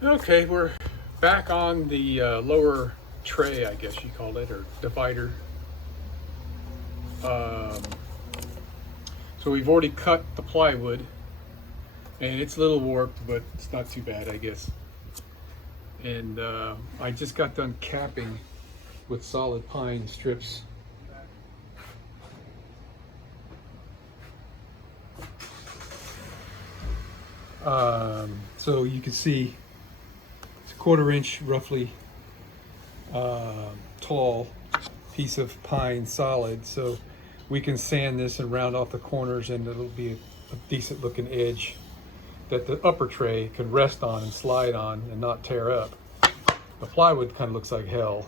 Okay, we're back on the lower tray, I guess you call it, or divider. Um, so we've already cut the plywood, and it's a little warped, but it's not too bad, I guess. And I just got done capping with solid pine strips. So you can see it's a 1/4 inch roughly tall piece of pine solid, so we can sand this and round off the corners, and it'll be a decent looking edge that the upper tray can rest on and slide on and not tear up. The plywood kind of looks like hell.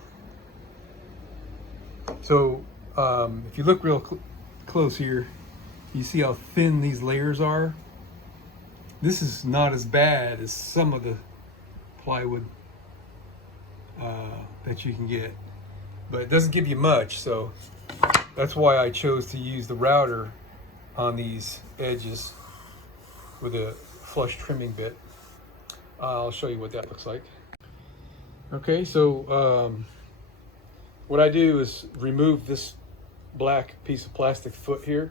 So if you look real close here, you see how thin these layers are. This is not as bad as some of the plywood that you can get, but it doesn't give you much, so that's why I chose to use the router on these edges with a flush trimming bit. I'll show you what that looks like. Okay, so what I do is remove this black piece of plastic foot here,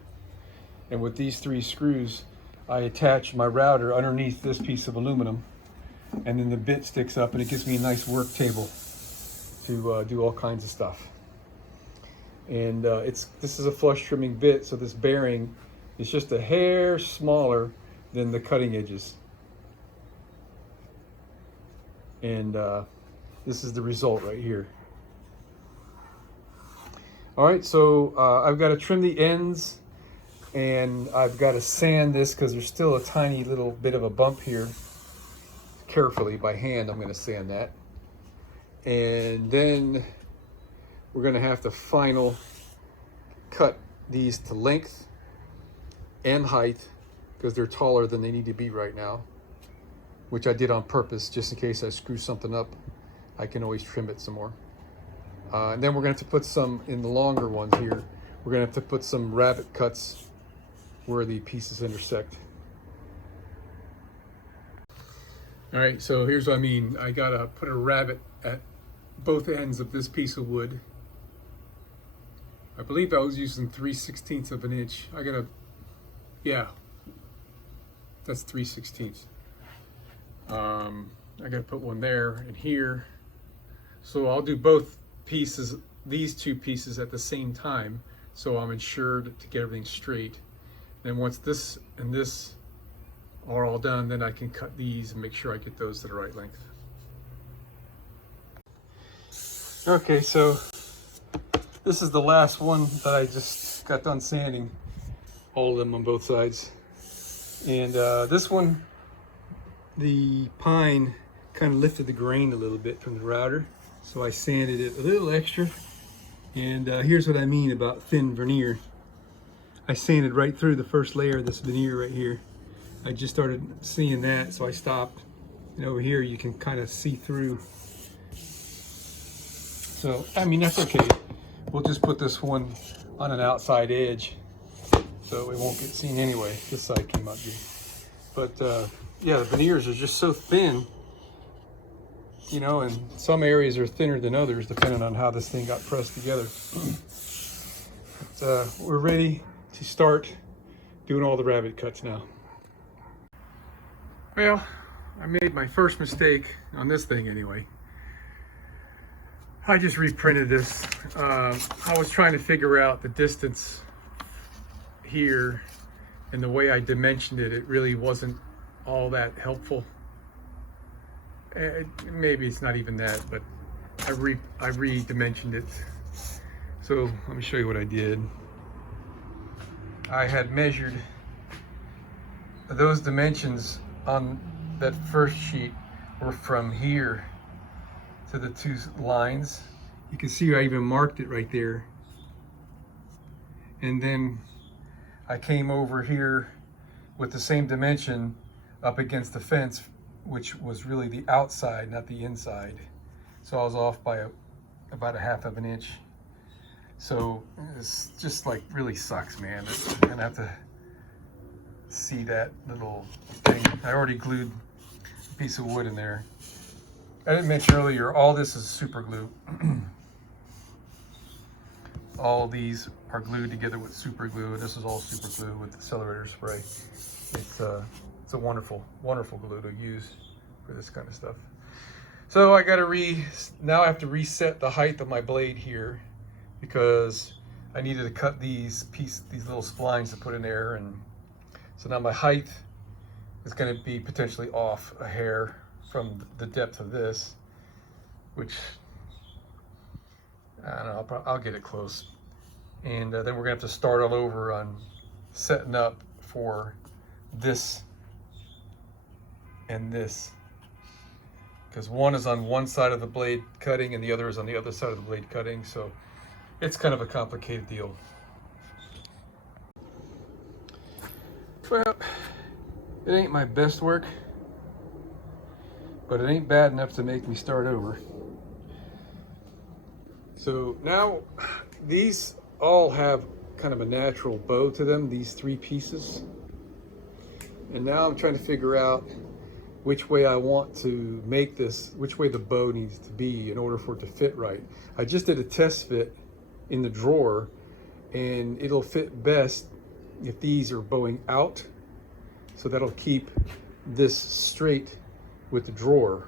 and with these 3 screws I attach my router underneath this piece of aluminum, and then the bit sticks up and it gives me a nice work table to do all kinds of stuff. And this is a flush trimming bit, so this bearing is just a hair smaller than the cutting edges. And this is the result right here. All right, so I've got to trim the ends, and I've got to sand this because there's still a tiny little bit of a bump here. Carefully by hand, I'm going to sand that. And then we're going to have to final cut these to length and height because they're taller than they need to be right now, which I did on purpose just in case I screw something up. I can always trim it some more. And then we're going to have to put some in the longer ones here. We're going to have to put some rabbet cuts where the pieces intersect. All right, so here's what I mean. I gotta put a rabbet at both ends of this piece of wood. I believe I was using 3/16 of an inch. Yeah, that's 3/16. I gotta put one there and here. So I'll do both pieces, these 2 pieces at the same time, so I'm ensured to get everything straight. And once this and this are all done, then I can cut these and make sure I get those to the right length. Okay, so this is the last one that I just got done sanding, all of them on both sides. And this one, the pine kind of lifted the grain a little bit from the router, so I sanded it a little extra. And here's what I mean about thin veneer. I sanded right through the first layer of this veneer right here. I just started seeing that, so I stopped. And over here you can kind of see through. So, I mean, that's okay. We'll just put this one on an outside edge so it won't get seen anyway. This side came out good. But yeah, the veneers are just so thin, you know, and some areas are thinner than others depending on how this thing got pressed together. But, we're ready to start doing all the rabbet cuts now. Well, I made my first mistake on this thing anyway. I just reprinted this. I was trying to figure out the distance here, and the way I dimensioned it, it really wasn't all that helpful. Maybe it's not even that, but I re-dimensioned it. So let me show you what I did. I had measured those dimensions on that first sheet were from here to the 2 lines. You can see I even marked it right there. And then I came over here with the same dimension up against the fence, which was really the outside, not the inside. So I was off by about a 1/2 of an inch. So it's just like really sucks, man. I'm gonna have to see that little thing. I already glued piece of wood in there. I didn't mention earlier, all this is super glue. All these are glued together with super glue. This is all super glue with accelerator spray. It's a wonderful, wonderful glue to use for this kind of stuff. So I gotta now I have to reset the height of my blade here because I needed to cut these little splines to put in there, and so now my height is going to be potentially off a hair from the depth of this, which I don't know, I'll get it close. And then we're going to have to start all over on setting up for this and this, because one is on one side of the blade cutting and the other is on the other side of the blade cutting, so it's kind of a complicated deal. Well, it ain't my best work, but it ain't bad enough to make me start over. So now these all have kind of a natural bow to them, these three pieces. And now I'm trying to figure out which way I want to make this, which way the bow needs to be in order for it to fit right. I just did a test fit in the drawer, and it'll fit best if these are bowing out, so that'll keep this straight with the drawer,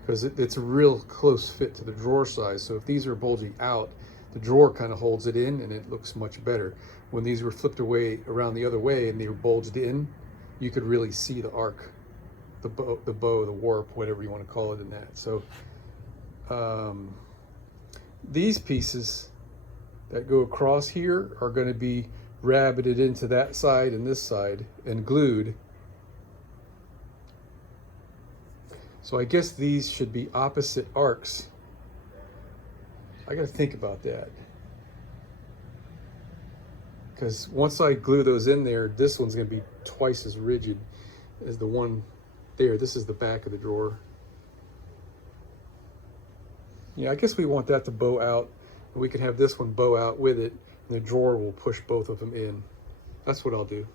because it's a real close fit to the drawer size. So if these are bulging out, the drawer kind of holds it in and it looks much better. When these were flipped away around the other way and they were bulged in, you could really see the arc, the bow, the warp, whatever you want to call it in that. So these pieces that go across here are going to be rabbited into that side and this side and glued. So I guess these should be opposite arcs. I got to think about that, because once I glue those in there, this one's going to be twice as rigid as the one there. This is the back of the drawer. Yeah, I guess we want that to bow out. We could have this one bow out with it, and the drawer will push both of them in. That's what I'll do.